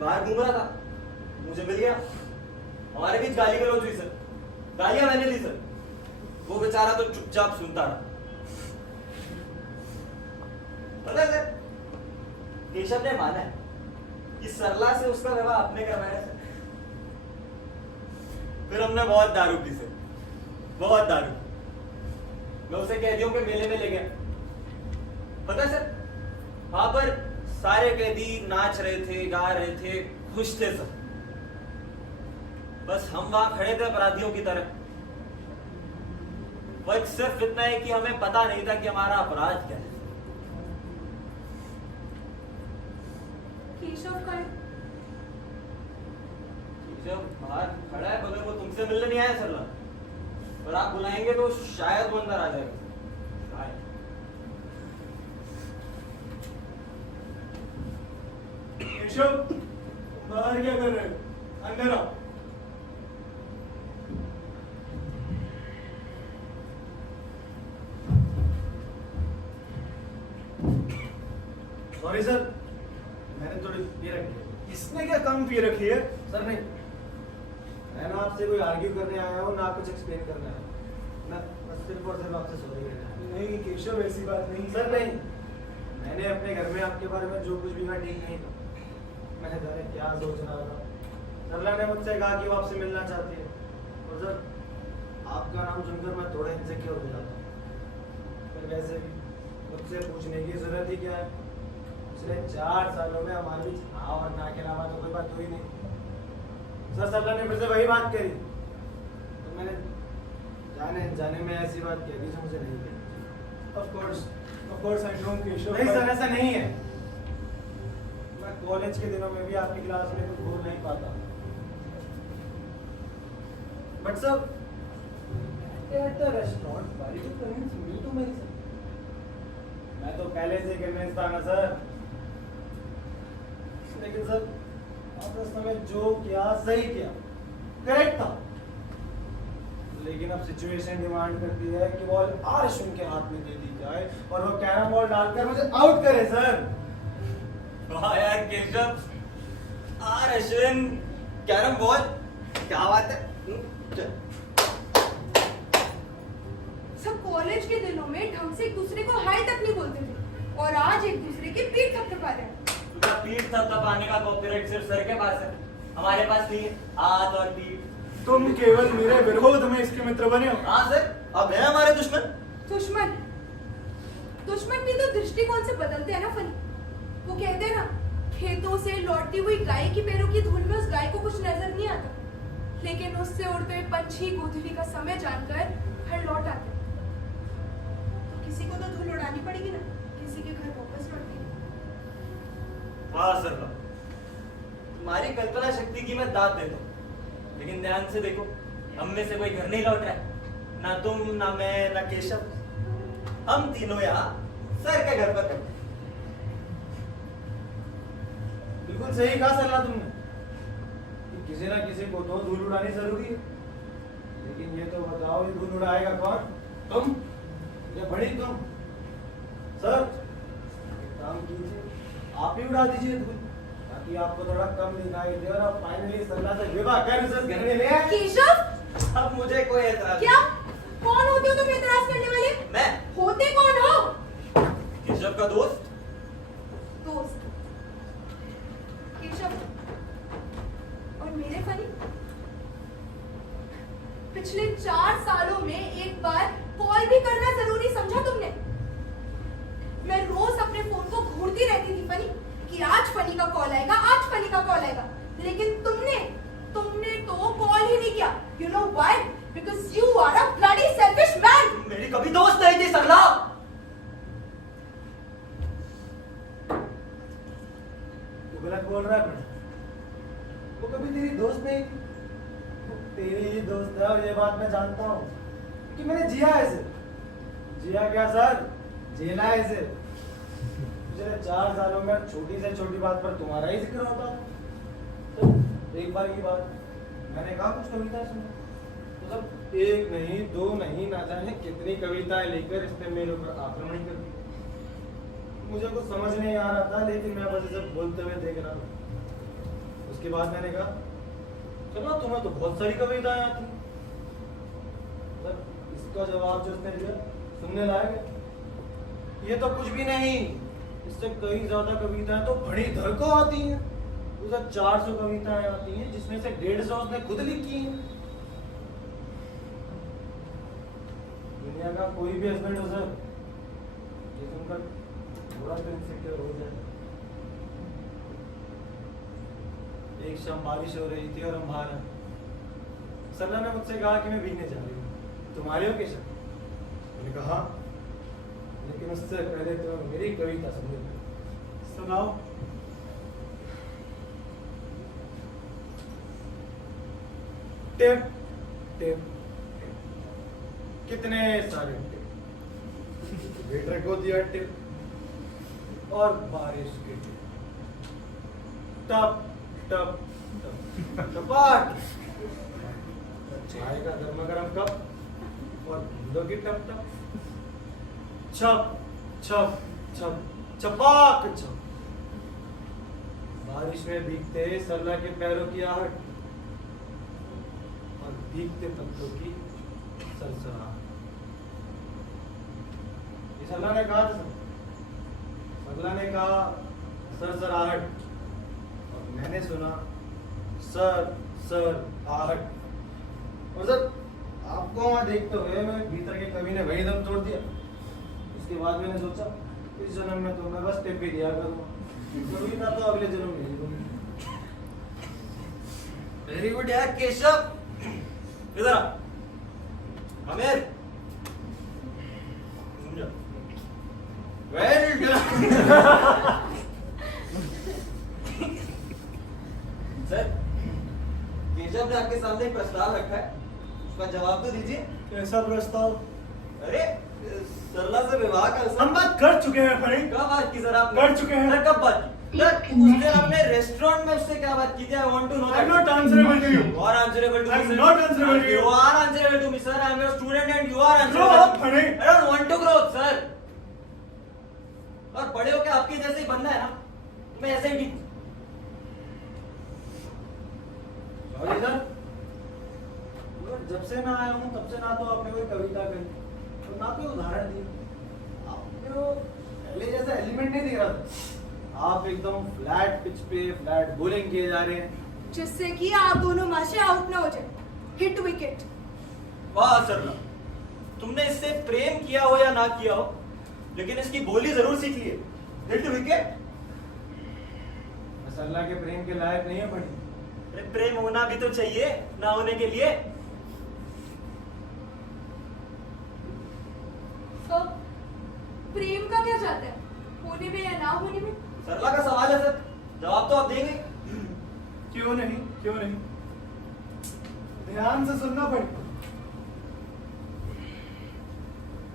बाहर घूम रहा था, मुझे मिल गया। हमारे बीच गाली गलौज हुई सर, गालियां मैंने ली सर। वो बेचारा तो चुपचाप सुनता रहा। पता है सर, केशव ने माना है कि सरला से उसका विवाह आपने करवाया सर। फिर हमने बहुत दारू पी सर, बहुत दारू। मैं उसे कैदियों के मेले में ले गया। पता है सर, वहां पर सारे कैदी नाच रहे थे, गा रहे थे, खुश थे सब। बस हम वहां खड़े थे अपराधियों की तरह। फर्क सिर्फ इतना है कि हमें पता नहीं था कि हमारा अपराध क्या है। केशव का है? जब बाहर खड़ा है, मगर वो तुमसे मिलने नहीं आया सरला। और आप बुलाएंगे तो शायद वो अंदर आ जाएगा, शायद। केशव, बाहर क्या कर रहे हो? अंदर आओ। सॉरी सर, मैंने थोड़ी पी रखी है। इसने क्या कम पी रखी है? सर नहीं, मैं ना आपसे कोई आर्ग्यू करने आया हूँ ना कुछ एक्सप्लेन करने आया हूँ। मैं बस सिर्फ और सिर्फ आपसे सॉरी कहना है। नहीं केशव, ऐसी बात नहीं सर नहीं, मैंने अपने घर में आपके बारे में जो कुछ भी कहा ठीक नहीं था। मैंने जाने क्या सोच रहा था। सरला ने मुझसे कहा कि वो आपसे मिलना चाहती है, और सर आपका नाम सुनकर मैं थोड़ा इनसिक्योर हो जाता हूँ। फिर वैसे भी मुझसे पूछने की जरूरत ही क्या है? पिछले 4 सालों में हमारे बीच हाँ और ना के अलावा तो कोई बात हुई नहीं। सर सरला ने फिर से वही बात करी, तो मैंने जाने जाने में ऐसी बात कह दी जो मुझे नहीं कही। Of course I know Keshav. नहीं सर, ऐसा नहीं है। मैं कॉलेज के दिनों में भी आपकी क्लास में कुछ भूल नहीं पाता। But sir, at the restaurant, why did you convince me to marry sir? मैं तो पहले से कन्विंस था ना सर। लेकिन सर, आपने उस समय जो किया सही किया, करेक्ट था। लेकिन अब सिचुएशन डिमांड करती है कि बॉल आर्श उनके हाथ में दे दी जाए और वो कैरम बॉल डालकर मुझे आउट करे सर। वाह यार केशव, अश्विन, कैरम बॉल, क्या बात है। चल। सब कॉलेज के दिनों में ढंग से एक दूसरे को हाय तक नहीं बोलते थे, और आज एक दूसरे की पीठ थपथपा रहे हैं। तुझा पीठ थपथपाने का कॉपीराइट सिर्फ सर के पास है, हमारे पास नहीं है। हाथ और पीठ। तुम केवल मेरे विरोध में इसके मित्र बने हो। हाँ सर, अब है हमारे दुश्मन। दुश्मन दुश्मन भी तो दृष्टिकोण से बदलते हैं ना फनी। वो कहते हैं ना, खेतों से लौटती हुई गाय की पैरों की धूल में उस गाय को कुछ नजर नहीं आता, लेकिन उससे उड़ते हुए पंछी गोधूली का समय जानकर घर लौट आते। तो किसी को तो धूल उड़ानी पड़ेगी ना, किसी के घर वापस लौटती। हाँ सर, तुम्हारी कल्पना शक्ति की मैं दाद देता हूँ, लेकिन ध्यान से देखो, हम में से कोई घर नहीं लौट रहा है। ना तुम, ना मैं, ना केशव। हम तीनों यहाँ सर के घर पर करते हैं। बिल्कुल सही कहा सरला तुमने कि किसी ना किसी को तो धूल उड़ानी जरूरी है। लेकिन ये तो बताओ, ये धूल उड़ाएगा कौन? तुम या बड़ी तुम? सर एक काम कीजिए, आप ही उड़ा दीजिए धूल, ताकि आपको थोड़ा कम दिखाई दे और आप फाइनली सरला से विवाह कर उसे घर में ले आए। केशव, अब मुझे कोई एतराज क्या कौन होते हो तुम एतराज करने वाले? मैं होते कौन हो? केशव का दोस्त। दोस्त केशव और मेरे फनी। पिछले 4 सालों में एक बार कॉल भी करना जरूरी समझा तुमने? मैं रोज अपने फोन को घूरती रहती थी फनी कि आज फनी का कॉल आएगा, आज फनी का कॉल आएगा, लेकिन तुमने तो कॉल ही नहीं किया। You know why? Because you are a bloody selfish man. मेरी कभी दोस्त नहीं थी सरला। तू गलत बोल रहा है बड़ा। वो कभी तेरी दोस्त नहीं थी, वो तेरी ही दोस्त है, और ये बात मैं जानता हूँ कि मैंने जिया है इसे। जिया क्या सर, जेला है इसे। पिछले 4 सालों में छोटी से छोटी बात पर तुम्हारा ही जिक्र होता था। तो एक बार की बात, मैंने कहा कुछ कविता सुनो, तो सब 1 नहीं 2 नहीं, ना जाने कितनी कविताएं लेकर इसने मेरे ऊपर आक्रमण कर दी। मुझे कुछ समझ नहीं आ रहा था, लेकिन मैं बस इसे बोलते हुए देख रहा था। उसके बाद मैंने कहा, चलो तुम्हें तो बहुत सारी कविताएं आती हैं। मतलब इसका जवाब जो उसने दिया सुनने लायक है। ये तो कुछ भी नहीं, इससे कई ज्यादा कविताएं तो बड़ी धर को आती हैं। उधर 400 कविताएं आती हैं जिसमें से 150 उसने खुद लिखी हैं। दुनिया का कोई भी हस्बैंड हो सर, ये सुनकर थोड़ा तो इनसिक्योर हो जाए। एक शाम बारिश हो रही थी और हम बाहर आए। सरला ने मुझसे कहा कि मैं भीगने जा रही हूँ, तुम्हारे ओकेशन? मैंने कहा लेकिन उससे पहले तो मेरी कविता सुनो। सुनाओ। टिप टिप टिप, कितने सारे टिप, वेटर को दिया टिप और बारिश के टिप, टप टप टप टपाट, चाय का गर्मा गर्म कप और बूंदों की टप टप, छप छप छप छपाक छप, बारिश में भीगते सरला के पैरों की आहट और भीगते पत्तों की सरसराहट। ये सरला ने कहा था सर, सरला ने कहा सरसराहट और मैंने सुना सर सर आहट। और सर आपको वहां देखते हुए मैं भीतर के कवि ने वही दम तोड़ दिया। उसके बाद मैंने सोचा इस जन्म में तो मैं बस टिप ही दिया करूंगा, कविता तो अगले जन्म में ही दूंगी। वेरी गुड यार केशव, इधर आ। आमिर, वेल सर, केशव ने आपके सामने एक प्रस्ताव रखा है, उसका जवाब तो दीजिए। कैसा प्रस्ताव? अरे सरला से विवाह का हम बात कर चुके हैं भाई। कब बात की सर आपने? कर चुके हैं। सर कब बात की? सर उस दिन आपने रेस्टोरेंट में उससे क्या बात की थी? I want to know I'm that. not answerable to you. You are answerable to me, I'm sir. not answerable to you. You are answerable to me, sir. I am your student and you are Grow answerable. up, honey. I don't want to grow up, sir. और बड़े होके आपके जैसे ही बनना है ना, तो मैं ऐसे ही ठीक। सॉरी सर, मगर जब से ना आया हूँ तब से ना तो आपने कोई कविता कही और ना कोई उदाहरण दी। आपने वो पहले जैसा एलिमेंट नहीं दिख रहा था। आप एकदम फ्लैट पिच पे फ्लैट बॉलिंग किए जा रहे हैं, जिससे कि आप दोनों माशे आउट ना हो जाए, हिट विकेट। वाह सरला, तुमने इससे प्रेम किया हो या ना किया हो, लेकिन इसकी बोली जरूर सीख ली है। Hit wicket. सरला के प्रेम के लायक नहीं है पढ़ी। अरे प्रेम होना भी तो चाहिए ना होने के लिए। तो प्रेम का क्या चाहते हैं, होने में या ना होने में? सरला का सवाल है सर, जवाब तो आप देंगे। क्यों नहीं, क्यों नहीं? ध्यान से सुनना पड़ेगा।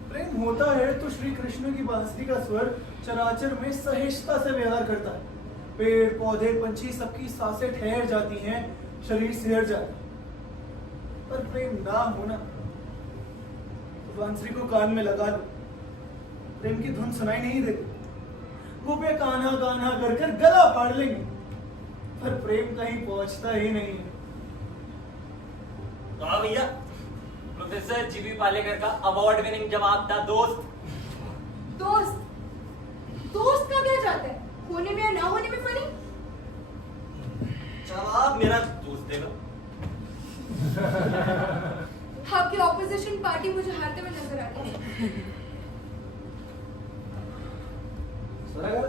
प्रेम होता है तो श्री कृष्ण की बांसुरी का स्वर चराचर में सहिष्णुता से व्यवहार करता है। पेड़ पौधे पंछी सबकी सांसें ठहर जाती हैं, शरीर सिहर जाता है। पर प्रेम ना होना तो बांसुरी को कान में लगा लो, प्रेम की धुन सुनाई नहीं देती। गोपे कान्हा कान्हा कर कर गला फाड़ लेंगे, पर प्रेम कहीं पहुंचता ही नहीं है। वाह भैया, प्रोफेसर जीबी पालेकर का अवार्ड विनिंग जवाब था दोस्त। दोस्त, दोस्त का क्या चाहते हैं, होने में या ना होने में? फनी जवाब मेरा दोस्त देगा। आपकी ऑपोजिशन पार्टी मुझे हारते हुए नजर आ रही है। सर अगर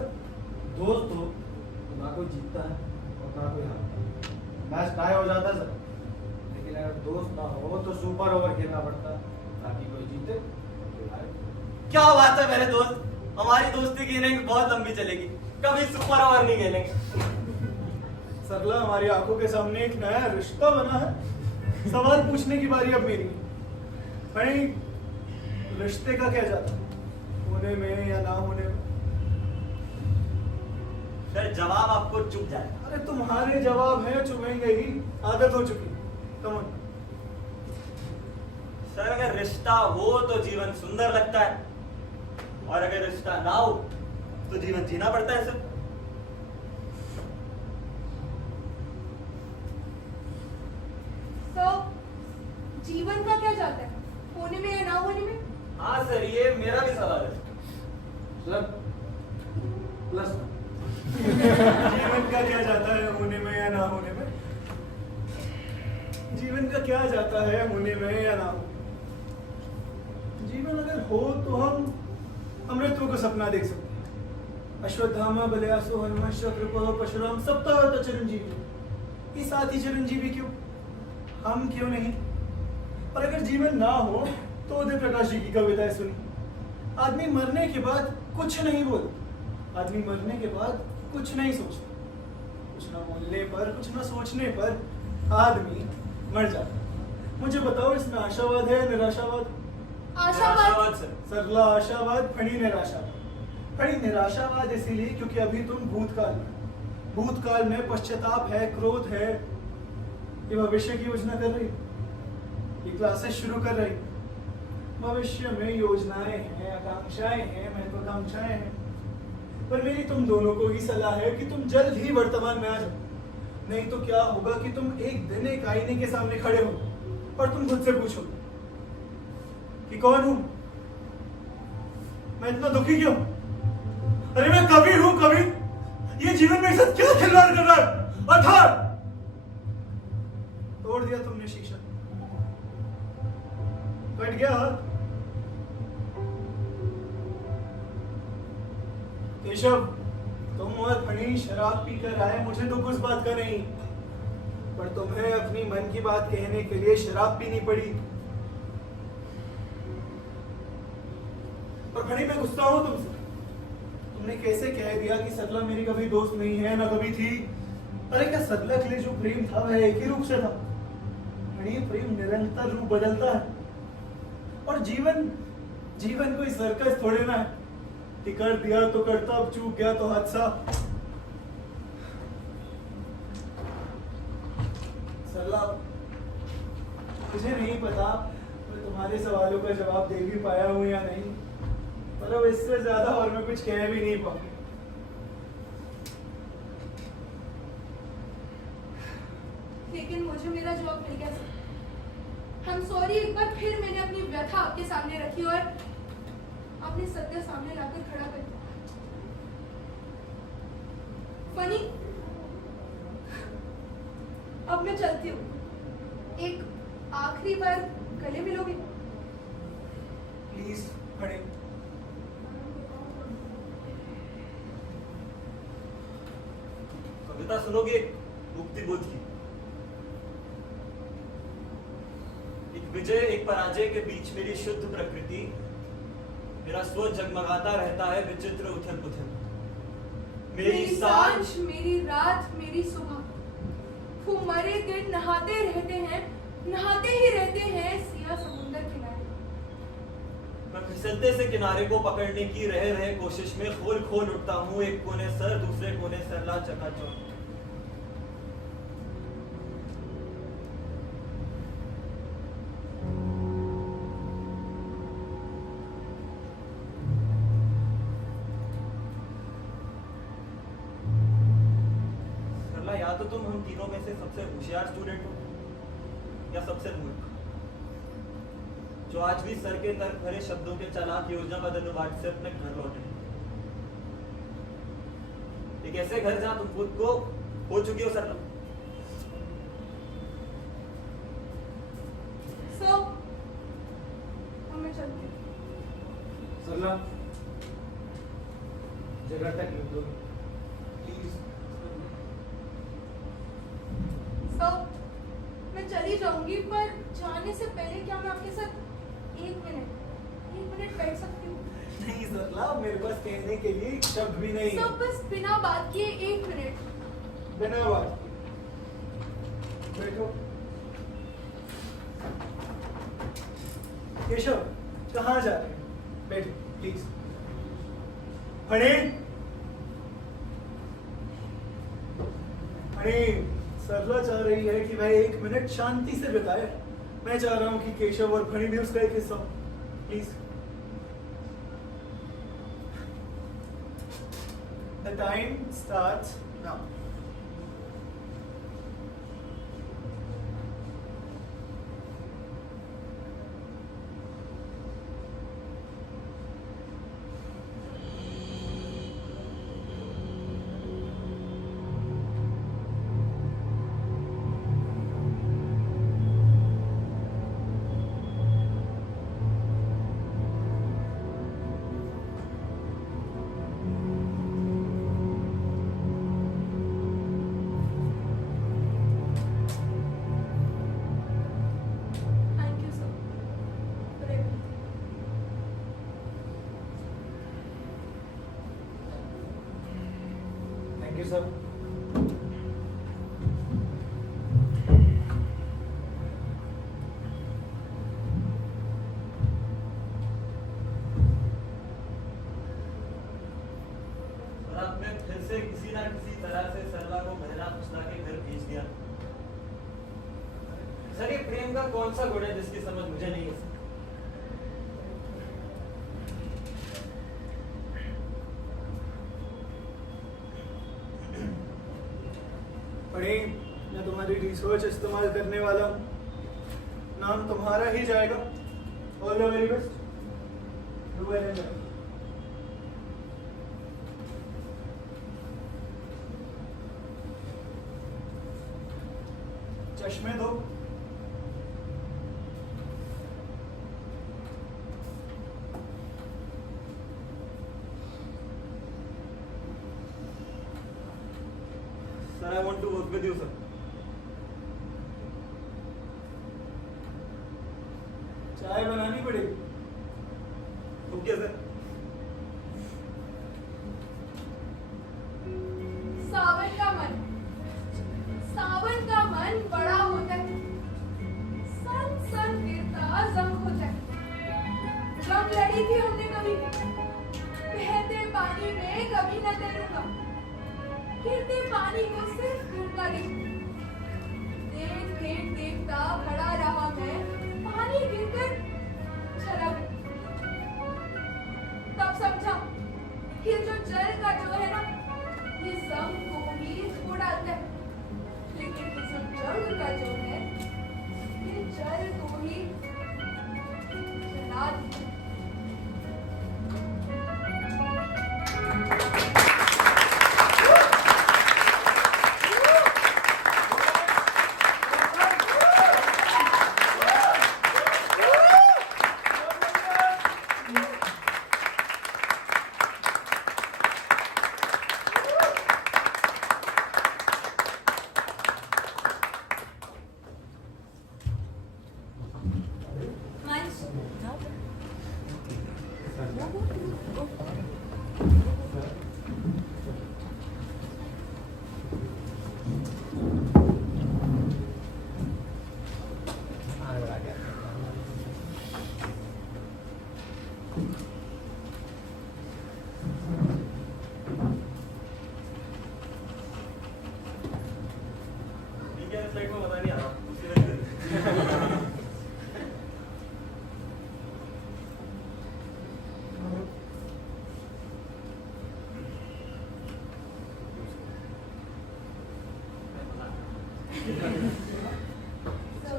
दोस्त हो तो ना कोई जीतता है और ना कोई हारता है। मैच टाई हो जाता है सर, लेकिन अगर दोस्त ना हो तो सुपर ओवर खेलना पड़ता है ताकि कोई जीते कोई हारे। क्या बात है मेरे दोस्त, हमारी दोस्ती की इनिंग बहुत लंबी चलेगी, कभी सुपर ओवर नहीं खेलेंगे। सरला, हमारी आंखों के सामने एक नया रिश्ता बना है। सवाल पूछने की बारी अब मेरी। भाई, रिश्ते का क्या जाता है, होने में या ना होने में? सर जवाब आपको चुप जाए। अरे तुम्हारे जवाब है चुभेंगे ही, आदत हो चुकी। Come on. सर अगर रिश्ता हो तो जीवन सुंदर लगता है, और अगर रिश्ता ना हो तो जीवन जीना पड़ता है सर। तो जीवन का क्या चाहते हैं, होने में या ना होने में? हाँ सर, ये मेरा भी सवाल है। सर प्लस जीवन का क्या जाता है, होने ना होने में? जीवन का क्या जाता है होने में या ना हो? जीवन अगर हो तो हम अमृतत्व को सपना देख सकते हैं। अश्वत्थामा बलयासो हनुमश्च कृपो परशुराम सप्ताह चिरंजीवी। ये साथ ही चिरंजीवी क्यों? हम क्यों नहीं? और अगर जीवन ना हो तो उदय प्रकाश जी की कविताएं सुनी। आदमी मरने के बाद कुछ नहीं बोलता, आदमी मरने के बाद कुछ नहीं सोचता, कुछ ना बोलने पर, कुछ ना सोचने पर आदमी मर जाता। मुझे बताओ, इसमें आशावाद है या निराशावाद? आशावाद। सर। सरला आशावाद, फणी निराशावाद। फणी निराशावाद इसीलिए क्योंकि अभी तुम भूतकाल में पश्चाताप है, क्रोध है, ये भविष्य की योजना कर रही, ये क्लासेस शुरू कर रही। भविष्य में योजनाएं हैं, आकांक्षाएं हैं, महत्वाकांक्षाएं हैं। पर मेरी तुम दोनों को ही सलाह है कि तुम जल्द ही वर्तमान में आ जाओ, नहीं तो क्या होगा कि तुम एक दिन एक आईने के सामने खड़े हो और तुम खुद से पूछो कि कौन हूं मैं, इतना दुखी क्यों? अरे मैं कवि हूं, कवि। ये जीवन मेरे साथ क्या खिलवाड़ कर रहा है? अर्थात तोड़ दिया तुमने शीशा, कट गया हाथ। केशव, तुम और फणी शराब पीकर आए, मुझे दुख उस बात का नहीं, पर तुम्हें अपनी मन की बात कहने के लिए शराब पीनी पड़ी। और फणी, मैं गुस्सा हूं तुमसे। तुमने कैसे कह दिया कि सरला मेरी कभी दोस्त नहीं है, ना कभी थी? अरे क्या सरला के लिए जो प्रेम था वह एक ही रूप से था? फणी, प्रेम निरंतर रूप बदलता है और जीवन कोई सर्कस थोड़े ना है कि कर दिया तो कर्तव्य, चूक गया तो हादसा। सरला, मुझे नहीं पता मैं तुम्हारे सवालों का जवाब दे भी पाया हूं या नहीं, पर अब इससे ज्यादा और मैं कुछ कह भी नहीं पाऊंगा। लेकिन मुझे मेरा जवाब मिल गया सर। हम सॉरी, एक बार फिर मैंने अपनी व्यथा आपके सामने रखी और अपने सत्य सामने लाकर खड़ा कर दिया। फनी, अब मैं चलती हूँ। एक आखिरी बार गले मिलोगे? प्लीज फणी। कविता सुनोगे? मुक्ति बोध की। एक विजय एक पराजय के बीच मेरी शुद्ध प्रकृति, मेरा स्व जगमगाता रहता है विचित्र उथल पुथल। मेरी सांझ, मेरी रात, मेरी सुबह, वो मरे दिन नहाते रहते हैं, नहाते ही रहते हैं सिया समुंदर किनारे। मैं फिसलते से किनारे को पकड़ने की रह रहे कोशिश में खोल खोल उठता हूँ, एक कोने सर, दूसरे कोने सरला चकाचौंध। या तो तुम हम तीनों में से सबसे होशियार स्टूडेंट हो या सबसे मूर्ख, जो आज भी सर के तर्क भरे शब्दों के चालाक योजनाबद्ध अनुवाद से अपने घर लौटे। एक ऐसे घर जहां तुम खुद को हो चुकी हो सरला। सो मैं चलती हूँ। सरला, जगह तक लिख दो प्लीज। मैं चली जाऊंगी, पर जाने से पहले क्या मैं आपके साथ एक मिनट बैठ सकती हूँ? नहीं सरला, मेरे पास कहने के लिए एक शब्द भी नहीं है। सब बस बिना बात किए 1 मिनट। बिना बात बैठो। केशव, कहाँ जा रहे हैं? बैठो प्लीज। फणी, फणी, सरला चाह रही है कि वह 1 मिनट शांति से बिताए। मैं चाह रहा हूं कि केशव और फणी भी उसका एक हिस्सा हो। Please. The time starts now. Thank you sir. और आपने फिर से किसी ना किसी तरह से सरला को बहरा फुसला के घर भेज दिया। सर ये प्रेम का कौन सा गुण है जिसकी समझ मुझे नहीं है सर? पढ़ें, मैं तुम्हारी रिसर्च इस्तेमाल करने वाला हूँ, नाम तुम्हारा ही जाएगा। All the very best, do well in life. चश्मे दो। Sir, I want to work with you, sir. चाय बनानी पड़ेगी। Okay, sir. सावन का मन बड़ा होता है, सन सन गिरता जंग होता है। जंग लड़ी थी हमने कभी, बहते पानी में कभी न तैरूंगा, गिरते पानी को सिर्फ गिरता देखता खड़ा रहा मैं, पानी गिरकर चला गया। तब समझा कि जो जल का जो है ना, ये जंग को भी छू डालता है, लेकिन इस जंग का जो है, ये जल को ही जला देता है। मंच ठीक है, स्लाइड में बता नहीं आ रहा, उसी में कर। So,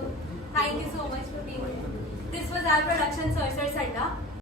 thank you so much for being here. This was our production, Sir Salla.